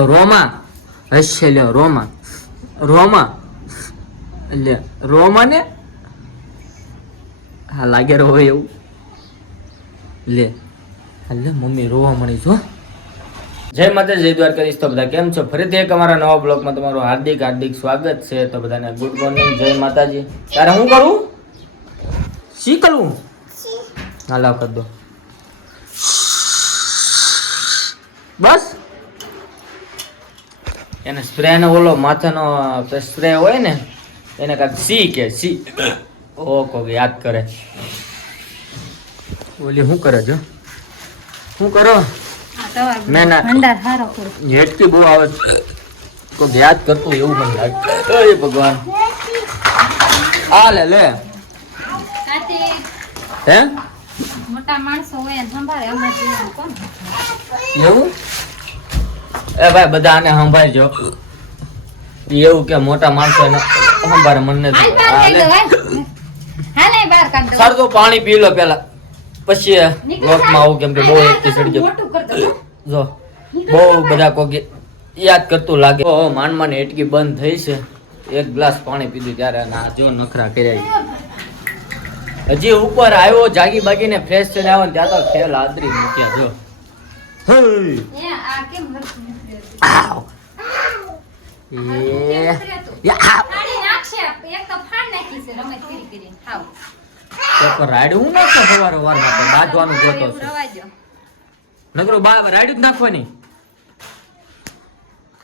રોમા હશે લ્યો રોમા રોમા લે રોમા ને હા લાગે રો એવું લે એટલે મમ્મી રોવા મળી છો જય માતા જય દ્વારકાધીશ. તો બધા કેમ છો? ફરીથી એક અમારા નવા બ્લોગમાં તમારું હાર્દિક હાર્દિક સ્વાગત છે. તો બધાને ગુડ મોર્નિંગ જય માતાજી. તારે હું કરું? શી કરું? હાલા કરી દો. બસ. એને સ્પ્રે નો ઓલો માથાનો સ્પ્રે હોય ને એને કાંઈક સી કે સી. ઓકો યાદ કરે. ઓલી શું કરે છો? શું કરો? હેટકી બહુ આવે. કોક યાદ કરતું એવું મને લાગે. એ ભગવાન. આ લે લે. હે? મોટા માણસો હોય સંભાળે એવું? એ ભાઈ બધા આને સંભાળજો. એવું કે મોટા માણસો ને સંભાળે મને. સારું તો પાણી પી લો પેલા. પછી લોકમાં આવું કેમ કે બહુ એકથી ચડી ગયો. જો. બહુ બધા કોકી યાદ કરતું લાગે. ઓ માંડ માંડ એટકી બંધ થઈ છે. એક ગ્લાસ પાણી પીધું ત્યારે ના જો નખરા કર્યા હજી ઉપર આવ્યો જાગી બાગીને ફ્રેશ થઈને આવ્યો ને ત્યાં તો ખેલ આદરી મૂક્યા જો. હે. આ કેમ? આવ. એ. યા નાખશે. એક તો ફાડ નાખી છે કરી. તો સવારે વારમાં તો બાંધવાનું નકરો બા જ નાખવાની.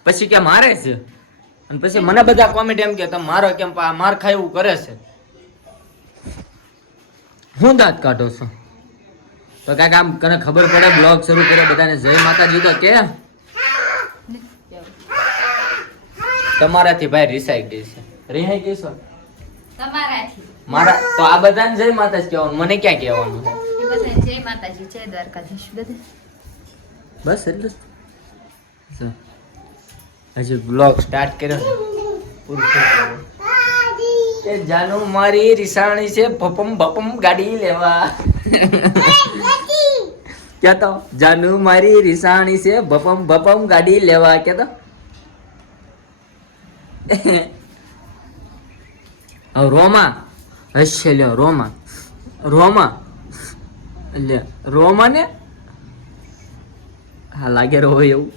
પછી કે મારે છે? અને પછી મને બધા કોમેન્ટ એમ કે તમે મારો કેમ માર ખાય એવું કરે છે? હું દાંત કાઢો છો? તો કાંઈક આમ કને ખબર પડે બ્લોગ શરૂ કર્યો બધાને જય માતાજી તો કે. તમારાથી ભાઈ રિસાઈ ગઈ છે. રિહાઈ ગઈ છો? તમારાથી. મારા તો આ બધાને જય માતા જ કહેવાનું. મને ક્યાં કહેવાનું? છે એ બધાને જય માતાજી જય દ્વારકાધીશ બધા બસ એટલે. હજી બ્લોગ સ્ટાર્ટ કર્યો એ જાનુ મારી રિસાણી છે. ભપમ ભપમ ગાડી લેવા. ક્યાં તો જાનુ મારી રિસાણી છે. ભપમ ભપમ ગાડી લેવા. ક્યાં તો હવે રોમા હશે લ્યો રોમા રોમા લે રોમા ને હા લાગે રો એવું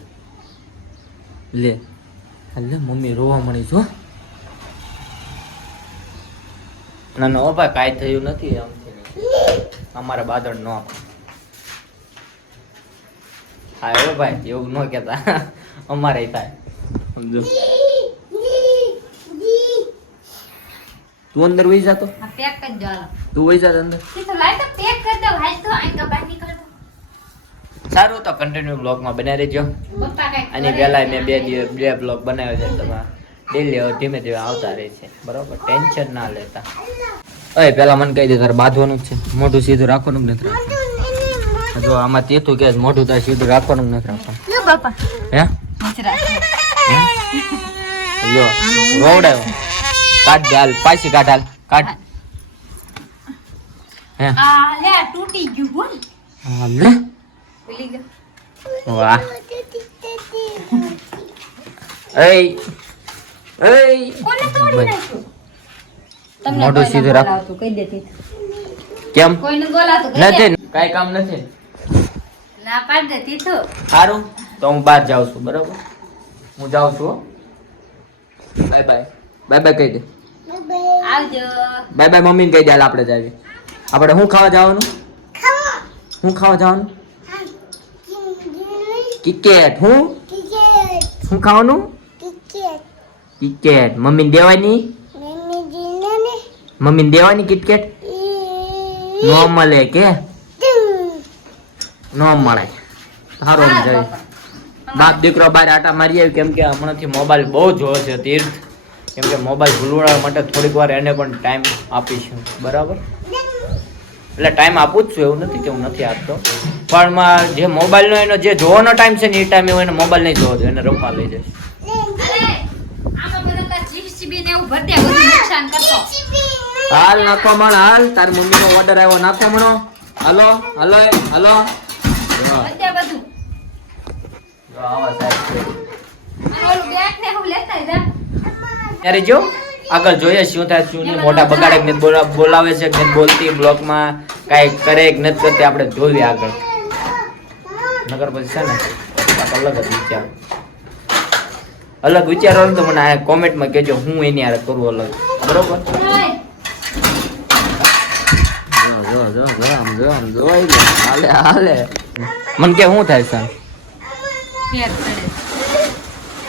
લે હા લે મમ્મી રોવા મળી જો ના ના ઓ ભાઈ કાંઈ થયું નથી આમથી અમારા બાદળ નો હા એવો ભાઈ એવું ન કહેતા અમારે થાય સમજો તું અંદર વહી જાતો? પેક કરી દો તું વહી જાત અંદર. તો લાય તો પેક કરી દો હાલ તો અહીં તો બહાર નીકળ. સારું તો કન્ટિન્યુ બ્લોગમાં બનાવી રહેજો અને કરે મેં બે દિવસ બે બ્લોગ બનાવ્યો છે તમારા ડેલી હવે ધીમે ધીમે આવતા રહે છે. બરોબર? ટેન્શન ના લેતા. અરે પેલા મને કહી દે તારે બાંધવાનું જ છે. મોઢું સીધું રાખવાનું જ નથી જો આમાં તેતું કે મોઢું તારે સીધું રાખવાનું જ નથી રાખવાનું. બાપા. હે? રોવડાયો. કાઢ હાલ પાછી કાઢ હાલ કાઢ. હે. લે તૂટી ગયું બોલ. હા લે ભૂલી ગયો. વાહ. એય એય. કોને તોડી નાખ્યું? તમને મોઢું સીધું રાખ. કહી દેતી કેમ? કોઈને દે. નથી કાંઈ કામ નથી. ના પાડ દેતી તો સારું તો હું બહાર જાઉં છું બરાબર? હું જાઉં છું બાય બાય. બાય બાય કહી દે. આવજો. બાય બાય મમ્મીને કહી દે આપણે જાવી. આપણે શું ખાવા જવાનું? શું ખાવા જવાનું? ક્રિકેટ હું? શું ખાવાનું? ક્રિકેટ મમ્મીને દેવાની મમ્મીને દેવાની કિટકેટ? નો મળે કે? નો મળે. સારું જાય બાપ દીકરો બાર આટા મારી આવી કેમ કે હમણાંથી મોબાઈલ બહુ જોવે છે તીર્થ. કેમ કે મોબાઈલ ભૂલવડા માટે થોડીક વાર એને પણ ટાઈમ આપીશું. બરાબર? એટલે ટાઈમ આપું જ છું એવું નથી કે હું નથી આપતો. પણ જે મોબાઈલનો એનો જે જોવાનો ટાઈમ છે ને એ ટાઈમે હું એને મોબાઈલ નહીં જોવો દઉં એને રમવા લઈ કરતો. હાલ નાખો મણ હાલ. તાર મમ્મીનો ઓર્ડર આવ્યો નાખો મણો હલો હલો હલો. બધું. આવા સાહેબ. ત્યારે જો આગળ જોઈએ શું થાય શું નહીં. મોટા બગાડે કે બોલાવે છે કે બોલતી બ્લોકમાં કાંઈ કરે કે નથી કરતી આપણે જોઈએ આગળ. નગર પછી છે ને અલગ જ વિચાર. અલગ વિચારો તો મને આ કોમેન્ટમાં કહેજો હું એની હારે કરું અલગ. બરોબર? જો જો જો જો આમ જો આમ જોવાઈ હાલે હાલે. મને કે શું થાય સર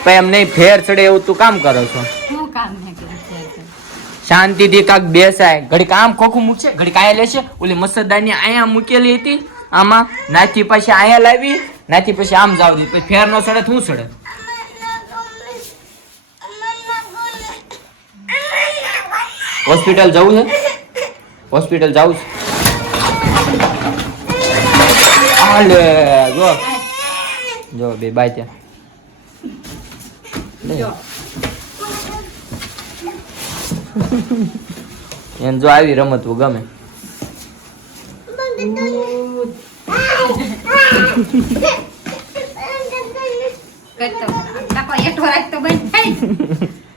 ફેર એમ નહીં ફેર ચડે એવું તું કામ કરો છો શું કામ હે કે ફેર પડે શાંતિથી કાક બેસાય. ઘડીક આમ ખોખું મૂકશે, ઘડીક આયા લેશે. ઓલી મસરદારની અહીંયા મૂકેલી હતી. આમાં નાથી પછી અહીંયા લાવી, નાથી પછી આમ જાવ દી. પછી ફેર નો સડે શું સડે? હોસ્પિટલ જવું છે? હોસ્પિટલ જવું છે. હાલે, જો. જો, બે બાય ત્યાં. જો. એને જો આવી રમતવું ગમે.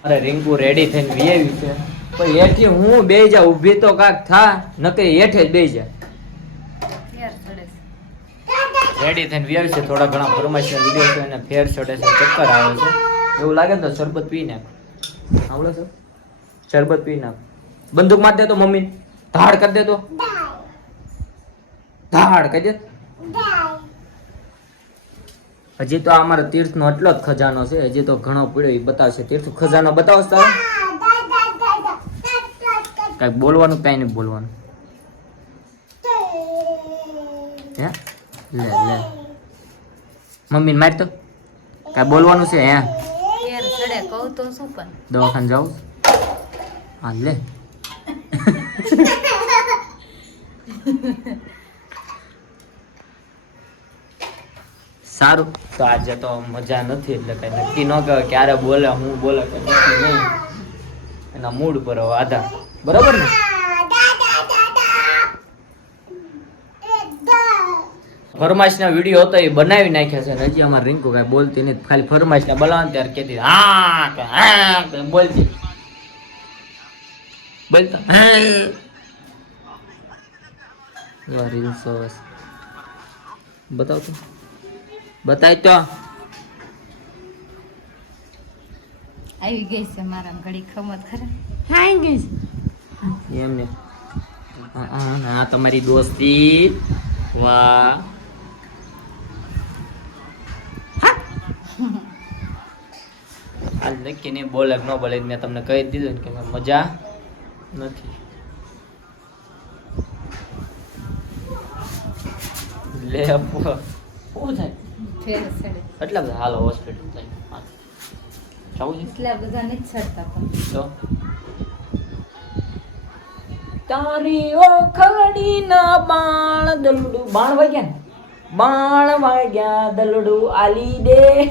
અરે રિંકુ રેડી થઈને વિયેવી છે. પણ એથી હું બે જા ઊભી તો કાક થા નકે હેઠે જ બે જા. રેડી થઈને વિયેવી છે. થોડા ઘણા ફરમાઈશના વીડિયો છે અને ફેર ચડે છે ચક્કર આવે છે. એવું લાગે ને તો શરબત પી નાખ. આવડે સર શરબત પી નાખ. બંદૂક માર દે તો મમ્મી. ધાડ કરી દે તો ધાડ કરી દે. હજી તો આ તીર્થ તીર્થનો એટલો જ ખજાનો છે. હજી તો ઘણો પડ્યો એ બતાવશે. તીર્થ ખજાનો બતાવશે? તારે કાંઈક બોલવાનું કાંઈ નહીં બોલવાનું. હે? લે લે. મમ્મીને મારી તો કાંઈ બોલવાનું છે હે? દવાખાને જાઉં? હા સારું. તો આજે તો મજા નથી એટલે કઈ નક્કી ન કહેવાય ક્યારે બોલે હું બોલે કે નક્કી નહીં. એના મૂડ પર આધાર. બરોબર ને? ફરમાઈશના વીડિયો હતો એ બનાવી નાખ્યા છે હજી અમારે રિંકુ કાંઈ બોલતી નથી. ખાલી ફરમાઈશના બોલાવાની ત્યારે કહેતી હા હા કે બોલતી. બોલતા હા એવા રીલ્સ હવે બતાવ તો બતાય તો આવી ગઈ છે મારા ઘડી ખમત ખરા એમને હા, હા, હા તમારી દોસ્તી વાહ આ લખીને બોલે ન બોલે મેં તમને કહી દીધું ને કે મજા નથી. લે અપ્પુ. શું થાય? એટલા બધા હાલો હોસ્પિટલ થાય? જવું છે? એટલા બધા નથી ચડતા પણ. તો તારી ઓખડી ના બાણ દલડું. બાણ વાગ્યા ને? બાણ વાગ્યા દલડું આલી દે.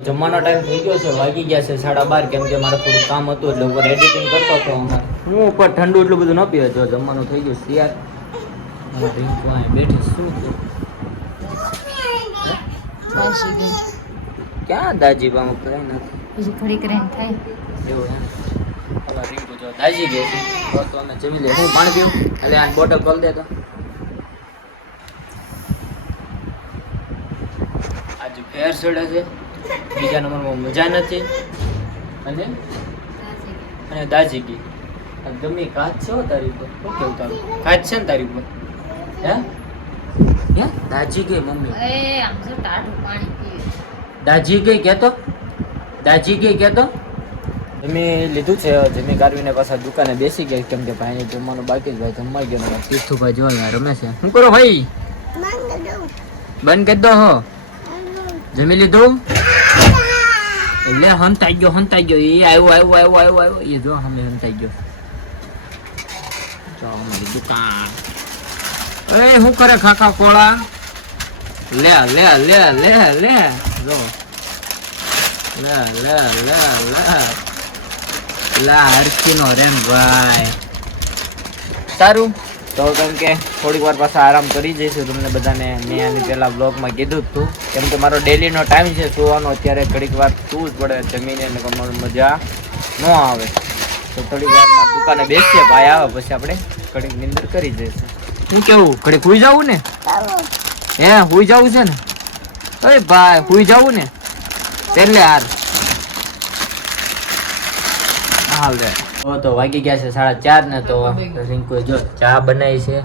જમવાનો ટાઈમ થઈ ગયો છે વાગી ગયા છે સાડા બાર કેમ કે મારે થોડું કામ હતું એટલે ઉપર એડિટિંગ કરતો હતો અમારે હું ઉપર ઠંડુ એટલું બધું ન પીવે જો જમવાનું થઈ ગયું શિયાર બેઠી શું ક્યાં દાજી બામ કઈ નથી? બીજી ઘડીક રહીને થાય. એવું એમ. જો દાજી ગઈ છે. તો તો અમે જમી લે હું પાણી પીવું? એટલે આ બોટલ ખોલ દે આજે ફેર ચડે છે. બીજા નંબરમાં મજા નથી. અને? અને દાજી ગઈ ગમે કાચ છે તારી ઉપર. શું કેવું તારું? કાચ છે ને તારી ઉપર? હે? હે? દાજી ગઈ મમ્મી દાજી ગઈ કેતો દાજી ગઈ કેતો? જમી લીધું છે જમી કાઢવીને પાછા દુકાને બેસી ગયા કેમ કે ભાઈ જમવાનું બાકી જ ભાઈ જમવા ગયો ને. તીર્થુભાઈ જોવા રમે છે. શું કરો ભાઈ? બંધ કરી દો હો. જમી લીધું એટલે હંતાઈ ગયો હંતાઈ ગયો એ આવ્યો આવ્યો આવ્યો આવ્યો આવ્યો એ જો હમે હંતાઈ ગયો અમારી દુકાન એ શું કરે ખાખા કોળા? લે લે લે લે લે. જો. લે લે લે લે. લા, હરખીનો રેમ ભાઈ. સારું? તો કેમ કે થોડીક વાર પાછા આરામ કરી જઈશું. તમને બધાને મેં આની પહેલાં બ્લોગમાં કીધું હતું કેમ કે મારો ડેલીનો ટાઈમ છે સુવાનો અત્યારે ઘડીક વાર સૂવું જ પડે જમીને અને કમર મજા ન આવે. તો થોડીક વારમાં દુકાને બેસીએ ભાઈ આવે પછી આપણે ઘડીક નિંદર કરી જઈશું. શું કેવું? ઘડીક હુઈ જવું ને? હે હુઈ જવું છે ને? અરે ભાઈ હુઈ જવું ને? એટલે હાર હાલ રે. તો તો વાગી ગયા છે સાડા ચાર ને તો રિંકુએ જો ચા બનાવી છે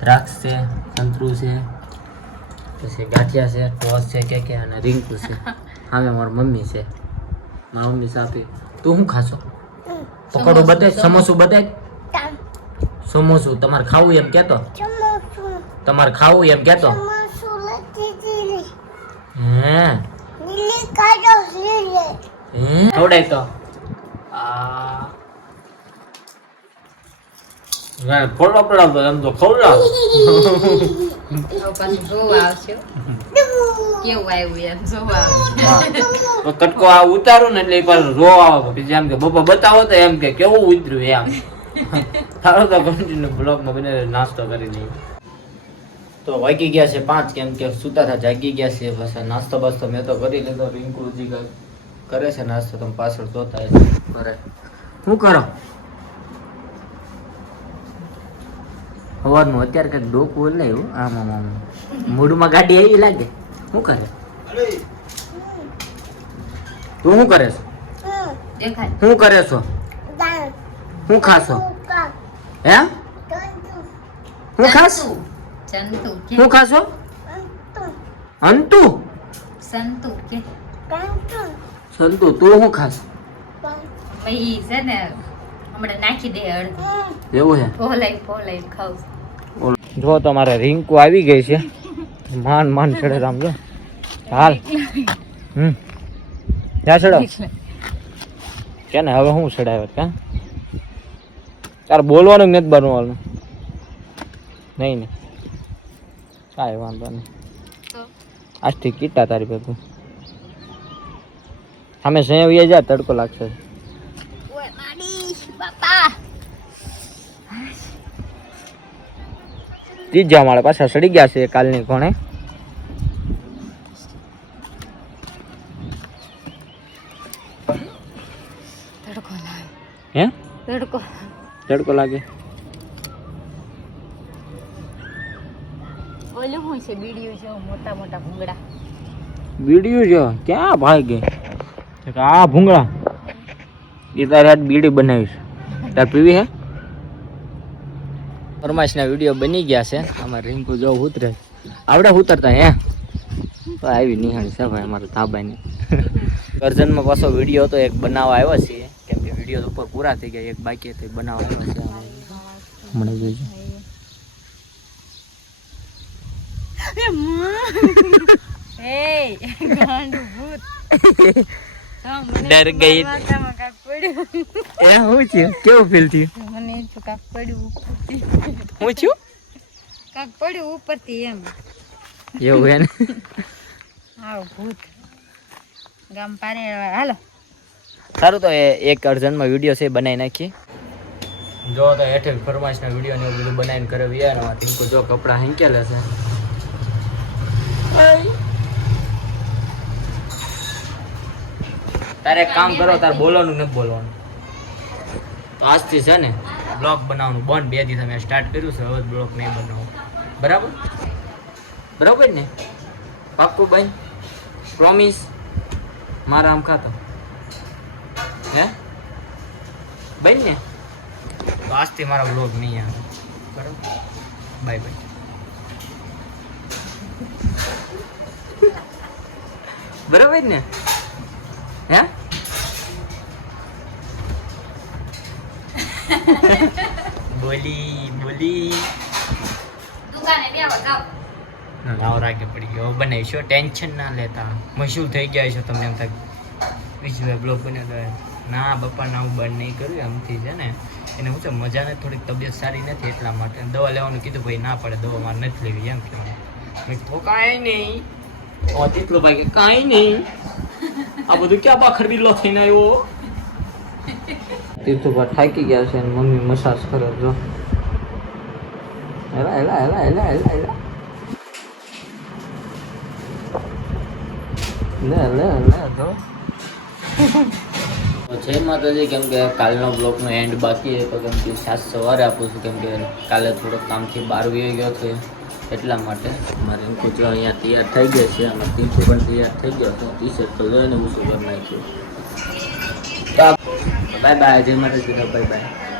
દ્રાક્ષ છે સંતરું છે પછી ગાંઠિયા છે ટોસ છે કે કે અને રિંકુ છે. હવે મારી મમ્મી છે. મારી મમ્મી સાપી તું શું ખાશો? પકોડું બતાય સમોસું બતાય? સમોસું તમારે ખાવું એમ કેતો? તમારે ખાવું એમ કેતો? હે? હે? ખવડાય તો. આ ના, ખવડાવ પડાવ તો એમ તો. તો કટકો આ ઉતારું ને એટલે એ પાછું રો આવે પછી એમ કે પપ્પા બતાવો તો એમ કે કેવું ઉતર્યું એમ સારો તો કન્ટિન્યુ બ્લોગમાં બને નાસ્તો કરી લઈએ તો વાગી ગયા છે પાંચ કેમ કે સુતા હતા જાગી ગયા છે બસ નાસ્તો બાસ્તો મેં તો કરી લીધો રિંકુજી કરે છે નાસ્તો તમે પાછળ જોતા હશો. કરે શું કરો સવારનું અત્યારે કંઈક ડોકું એટલે એવું? આમ આમ આમ. મૂડમાં ગાડી આવી લાગે? શું કરે? તું શું કરે છો? દેખાય. શું કરે છો? શું ખાશો? હે? શું ખાસ સંતુ શું ખાશો? અંતુ સંતુ કે? સંતુ તું શું ખાશ? પછી છે ને હમણાં નાખી દે અડધું એવું છે? ઓલાઈ ફોલાઈ ખાવ. જો તમારે રિંકુ આવી ગઈ છે. માન માન ચડે રામ જો. હાલ. હમ. ક્યાં ચડાવ કે ને હવે હું ચડાવ્યો કા? તારે બોલવાનું નથી બનવાનું નહીં ને કાંઈ વાંધો નહીં. આજથી કીટા તારી ભેગું. સામે સહી જા તડકો લાગશે. ત્રીજા માળે પાછા સડી ગયા છે કાલની કોણે તડકો લાગે. હે? તડકો. તડકો લાગે. ઓલું છે? બીડીયું છે મોટા મોટા ભૂંગળા. બીડીયું જો ક્યાં ભાઈ ગઈ? આ ભૂંગળા. એ તારે આજ બીડી બનાવીશ તાર પીવી હે? ફરમાશના વીડિયો બની ગયા છે. અમારે રિંકુ જો ઉતરે. આવડે ઉતરતા હે. તો આવી નિહાળી છે ભાઈ અમારા ધાબાની. કરજનમાં પાછો વીડિયો તો એક બનાવવા આવ્યો છે કેમ કે વીડિયો ઉપર પૂરા થઈ ગયા એક બાકી હતી બનાવવા આવ્યો છે હમણાં જોઈજો. એ ગાંડુ ભૂત. ડર તો ગઈ. એ હું છે કેવું ફીલ થયું? મને એમ થયું કાંઈક પડ્યું ઉપરથી. હું છું? કાક પડ્યું ઉપરથી એમ. એવું હે ને? આવ ભૂત. ગામ પારે હાલો. સારું તો એક અર્જન્ટમાં વીડિયો છે એ બનાવી નાખીએ. જો તો હેઠે ફરમાઈશના વીડિયો ને એવું બધું બનાવીને કરે વ્યાર ટીંકુ જો કપડાં હેંકેલા છે. તારે કામ કરો, તારે બોલવાનું નથી બોલવાનું. તો આજથી છે ને બ્લોગ બનાવવાનું બંધ. બેથી તમે સ્ટાર્ટ કર્યું છે, હવે બ્લોગ નહીં બનાવો. બરાબર? બરાબર ને? પાક્કું ભાઈ પ્રોમિસ મારા આમ ખાતો. હે? બન ને? તો આજથી મારા બ્લોગ નહીં આવે. બરાબર? બાય બાય બરાબર ને? હે? બોલી બોલી. દુકાને બેહો જાઓ. લાવ રાખે પડી ગયો. બનાવીશું ટેન્શન ના લેતા. મશહૂર થઈ ગયા છો તમને એમ થાય. બીજું બ્લોગ બને તો ના બપા ના હું બંધ નહીં કર્યું એમથી છે ને. એને હું છે મજા ને થોડીક તબિયત સારી નથી એટલા માટે. દવા લેવાનું કીધું ભાઈ ના પડે દવા મારે નથી લેવી એમ કહેવાય મેં કીધું કાંઈ નહીં. ઓ તેટલો ભાઈ કાંઈ નહીં. આ બધું ક્યાં બાખર બિલ્લો થઈને આવ્યો? તીર્થુભા થાકી ગયા છે મમ્મી મસાજ કરે જો હેલા હેલા હેલા હેલા હેલા હેલા. લે લે લે જો. તો જય માતાજી કેમ કે કાલનો બ્લોકનો એન્ડ બાકી છે તો કેમ કે સાત સવારે આપું છું કેમ કે કાલે થોડોક કામથી બહાર વી ગયો છે. એટલા માટે મારે કૂતરો અહીંયા તૈયાર થઈ ગયા છે. અને ટીચર પણ તૈયાર થઈ ગયો હતો. ટી શર્ટ તો લઈને હું શું કરી નાખ્યું. બાય બાય જય માતાજી. Bye bye